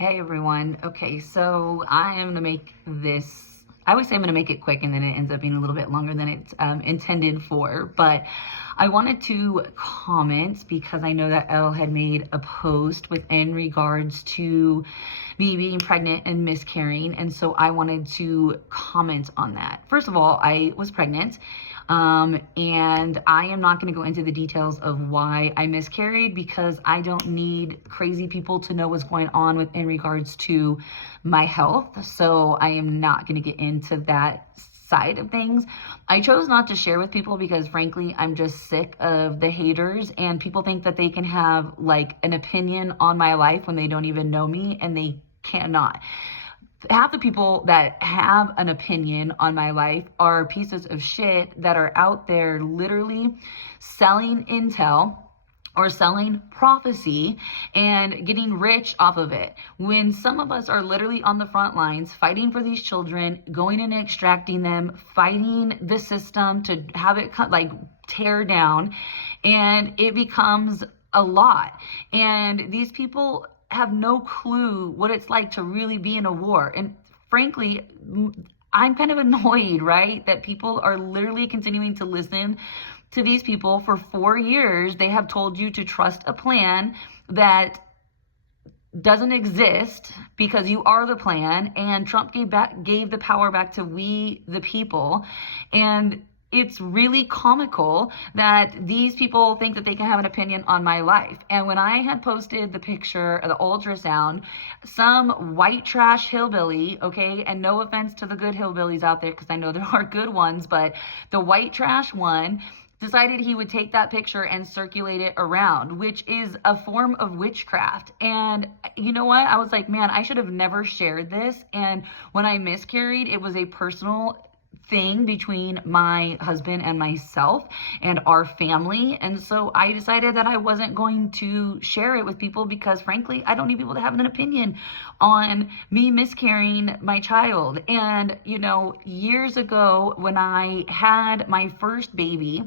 Hey everyone. Okay, so I am gonna make this. I always say I'm gonna make it quick, and then it ends up being a little bit longer than it's intended for. But I wanted to comment because I know that Elle had made a post within regards to me being pregnant and miscarrying, and so I wanted to comment on that. First of all, I was pregnant. And I am not going to go into the details of why I miscarried because I don't need crazy people to know what's going on in regards to my health. So I am not going to get into that side of things. I chose not to share with people because frankly, I'm just sick of the haters, and people think that they can have like an opinion on my life when they don't even know me, and they cannot. Half the people that have an opinion on my life are pieces of shit that are out there literally selling intel or selling prophecy and getting rich off of it. When some of us are literally on the front lines fighting for these children, going and extracting them, fighting the system to have it tear down, and it becomes a lot. And these people have no clue what it's like to really be in a war. And frankly, I'm kind of annoyed, right? That people are literally continuing to listen to these people for 4 years. They have told you to trust a plan that doesn't exist because you are the plan, and Trump gave the power back to we the people. And it's really comical that these people think that they can have an opinion on my life. And when I had posted the picture of the ultrasound, some white trash hillbilly, okay, and no offense to the good hillbillies out there because I know there are good ones, but the white trash one decided he would take that picture and circulate it around, which is a form of witchcraft. And you know what? I was like, man, I should have never shared this. And when I miscarried, it was a personal thing between my husband and myself and our family. And so I decided that I wasn't going to share it with people because frankly, I don't need people to have an opinion on me miscarrying my child. And years ago when I had my first baby,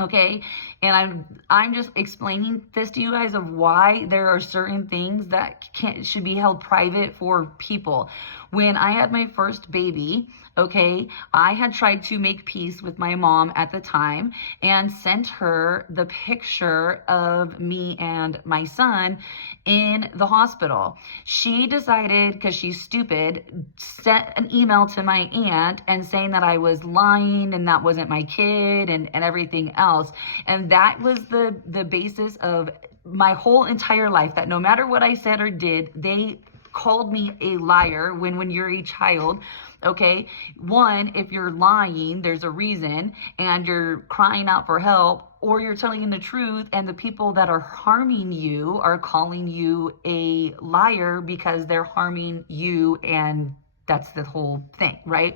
okay, and I'm just explaining this to you guys of why there are certain things that should be held private for people. When I had my first baby, okay, I had tried to make peace with my mom at the time and sent her the picture of me and my son in the hospital. She decided, because she's stupid, sent an email to my aunt and saying that I was lying and that wasn't my kid and everything else. And that was the basis of my whole entire life, that no matter what I said or did, they called me a liar when you're a child. Okay, one, if you're lying, there's a reason, and you're crying out for help, or you're telling the truth, and the people that are harming you are calling you a liar because they're harming you, and that's the whole thing, right?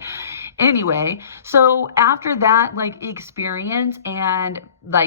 Anyway, so after that experience and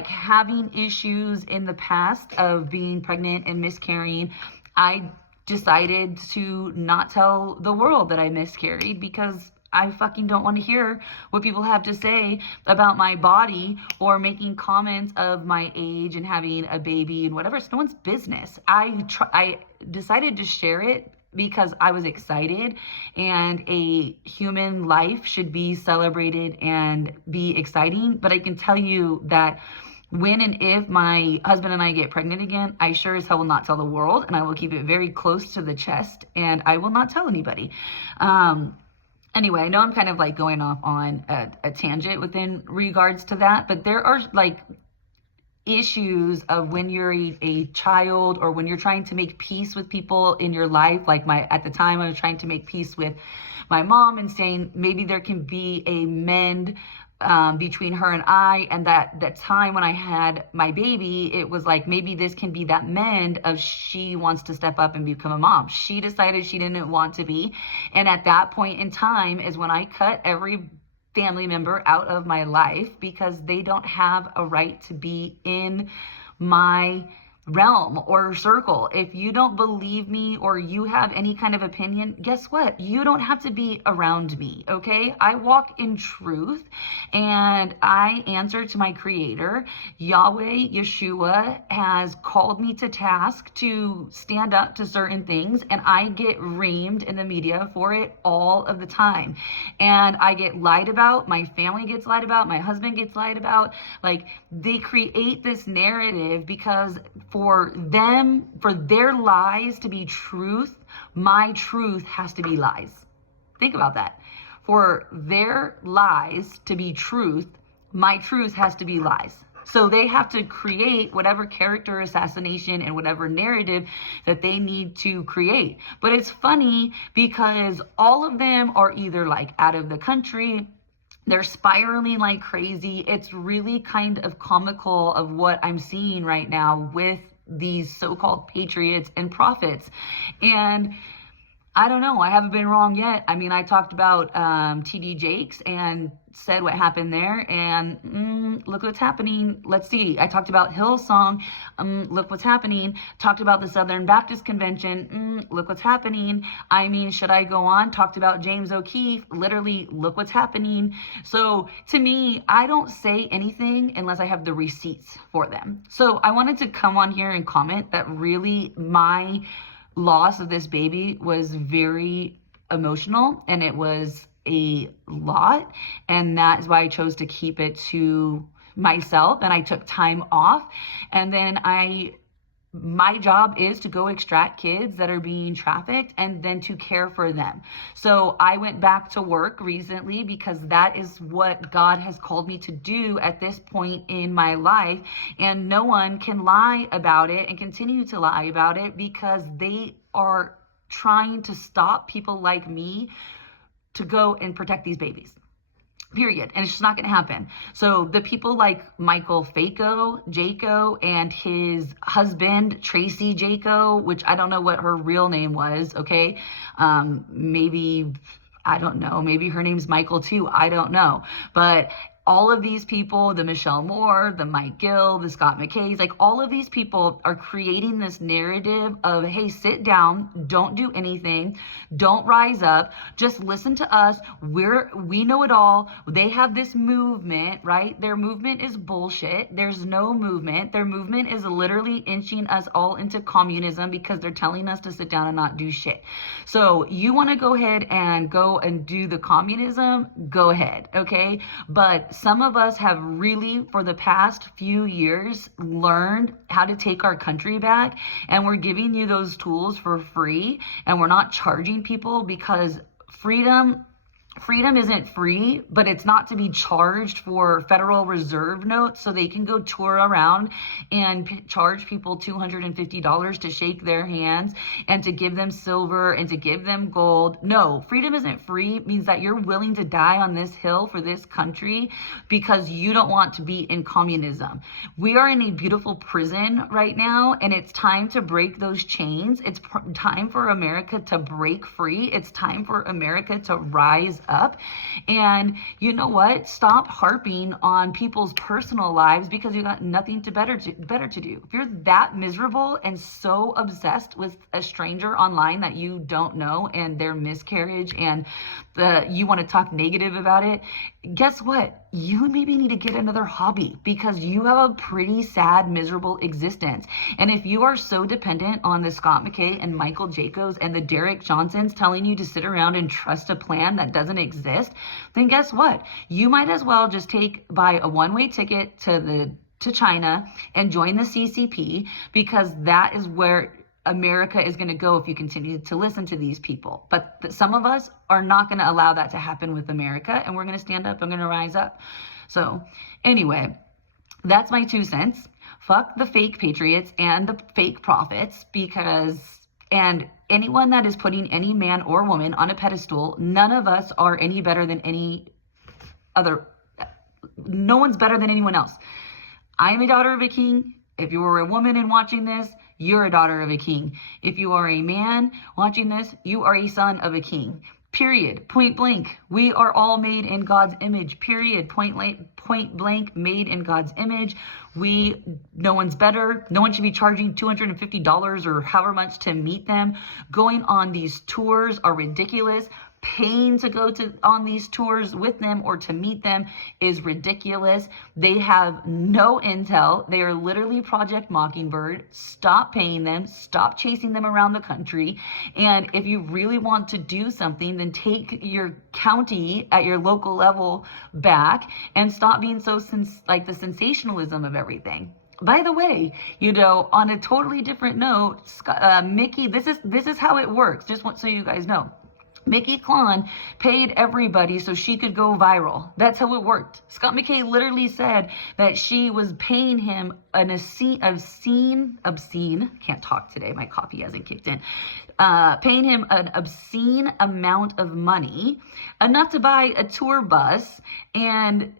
having issues in the past of being pregnant and miscarrying, I decided to not tell the world that I miscarried because I fucking don't want to hear what people have to say about my body or making comments of my age and having a baby and whatever. It's no one's business. I decided to share it because I was excited, and a human life should be celebrated and be exciting. But I can tell you that when and if my husband and I get pregnant again, I sure as hell will not tell the world, and I will keep it very close to the chest, and I will not tell anybody. Anyway, I know I'm kind of going off on a tangent within regards to that, but there are issues of when you're a child or when you're trying to make peace with people in your life. At the time I was trying to make peace with my mom and saying maybe there can be a mend between her and I, and that time when I had my baby, it was maybe this can be that mend of she wants to step up and become a mom. She decided she didn't want to be, and at that point in time is when I cut every family member out of my life because they don't have a right to be in my realm or circle. If you don't believe me or you have any kind of opinion, guess what? You don't have to be around me, okay? I walk in truth and I answer to my creator. Yahweh, Yeshua, has called me to task to stand up to certain things, and I get reamed in the media for it all of the time. And I get lied about, my family gets lied about, my husband gets lied about. Like, they create this narrative because for their lies to be truth, my truth has to be lies. Think about that. For their lies to be truth, my truth has to be lies. So they have to create whatever character assassination and whatever narrative that they need to create. But it's funny because all of them are either like out of the country, they're spiraling like crazy. It's really kind of comical of what I'm seeing right now with these so-called patriots and prophets. And I don't know, I haven't been wrong yet. I mean, I talked about TD Jakes and said what happened there, and look what's happening. Let's see. I talked about Hillsong. Look what's happening. Talked about the Southern Baptist Convention. Look what's happening. I mean, should I go on? Talked about James O'Keefe. Literally, look what's happening. So to me, I don't say anything unless I have the receipts for them. So I wanted to come on here and comment that really my loss of this baby was very emotional, and it was a lot, and that is why I chose to keep it to myself, and I took time off. And then my job is to go extract kids that are being trafficked and then to care for them. So I went back to work recently because that is what God has called me to do at this point in my life. And no one can lie about it and continue to lie about it because they are trying to stop people like me to go and protect these babies. Period. And it's just not going to happen. So the people like Michael Jaco and his husband, Tracy Jaco, which I don't know what her real name was. Okay. Maybe, I don't know. Maybe her name's Michael too. I don't know. But all of these people, the Michelle Moore, the Mike Gill, the Scott McKays, like all of these people are creating this narrative of, hey, sit down, don't do anything, don't rise up, just listen to us. We know it all. They have this movement, right? Their movement is bullshit. There's no movement. Their movement is literally inching us all into communism because they're telling us to sit down and not do shit. So you want to go ahead and go and do the communism? Go ahead, okay? But some of us have really, for the past few years, learned how to take our country back, and we're giving you those tools for free, and we're not charging people because freedom isn't free, but it's not to be charged for Federal Reserve notes so they can go tour around and charge people $250 to shake their hands and to give them silver and to give them gold. No, freedom isn't free. It means that you're willing to die on this hill for this country because you don't want to be in communism. We are in a beautiful prison right now, and it's time to break those chains. It's time for America to break free. It's time for America to rise up. And you know what? Stop harping on people's personal lives because you got nothing better to do. If you're that miserable and so obsessed with a stranger online that you don't know and their miscarriage and you want to talk negative about it, guess what? You maybe need to get another hobby because you have a pretty sad, miserable existence. And if you are so dependent on the Scott McKay and Michael Jacobs and the Derek Johnsons telling you to sit around and trust a plan that doesn't exist, then guess what? You might as well just buy a one-way ticket to China and join the CCP, because that is where America is going to go if you continue to listen to these people. But some of us are not going to allow that to happen with America, and we're going to stand up and going to rise up. So anyway, that's my 2 cents. Fuck the fake patriots and the fake prophets, and anyone that is putting any man or woman on a pedestal, none of us are any better than any other. No one's better than anyone else. I am a daughter of a king. If you were a woman and watching this, you're a daughter of a king. If you are a man watching this, you are a son of a king. Period. Point blank. We are all made in God's image. Period. Point blank, made in God's image. No one's better. No one should be charging $250 or however much to meet them. Going on these tours are ridiculous. Paying to go on these tours with them or to meet them is ridiculous. They have no intel. They are literally Project Mockingbird. Stop paying them. Stop chasing them around the country. And if you really want to do something, then take your county at your local level back and stop being so like the sensationalism of everything. By the way, on a totally different note, Mickey, this is how it works. Just so you guys know. Mickey Klon paid everybody so she could go viral. That's how it worked. Scott McKay literally said that she was paying him an obscene, can't talk today, my coffee hasn't kicked in, paying him an obscene amount of money, enough to buy a tour bus. And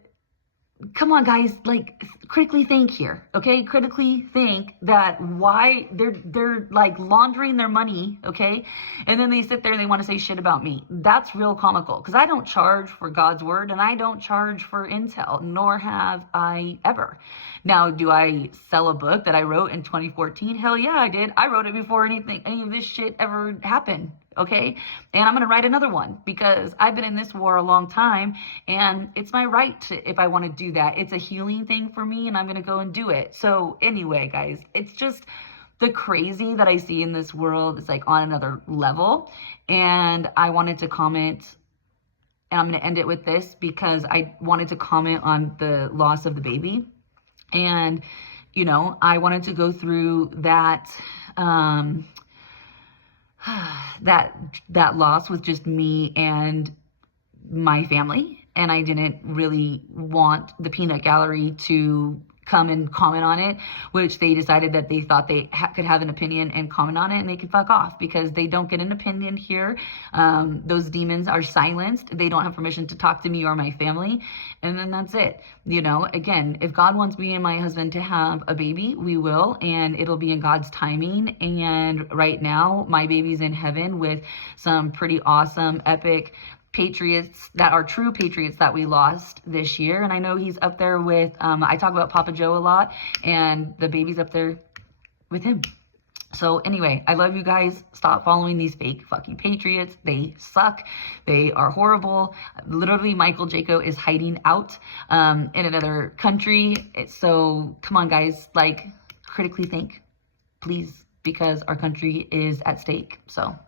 come on, guys, like, critically think here, okay? Critically think that why they're like laundering their money, okay? And then they sit there and they want to say shit about me. That's real comical, because I don't charge for God's word and I don't charge for intel, nor have I ever. Now, do I sell a book that I wrote in 2014? Hell yeah, I did. I wrote it before any of this shit ever happened. Okay. And I'm going to write another one because I've been in this war a long time and it's my right to, if I want to do that. It's a healing thing for me and I'm going to go and do it. So anyway, guys, it's just the crazy that I see in this world is like on another level. And I wanted to comment, and I'm going to end it with this because I wanted to comment on the loss of the baby. And, I wanted to go through that, that loss with just me and my family. And I didn't really want the peanut gallery to come and comment on it, which they decided that they thought they could have an opinion and comment on it, and they could fuck off because they don't get an opinion here. Those demons are silenced. They don't have permission to talk to me or my family. And then that's it. Again, if God wants me and my husband to have a baby, we will, and it'll be in God's timing. And right now, my baby's in heaven with some pretty awesome, epic patriots that are true patriots that we lost this year. And I know he's up there with, I talk about Papa Joe a lot, and the baby's up there with him. So anyway, I love you guys. Stop following these fake fucking patriots. They suck. They are horrible. Literally, Michael Jaco is hiding out in another country. So come on, guys, like, critically think, please, because our country is at stake. So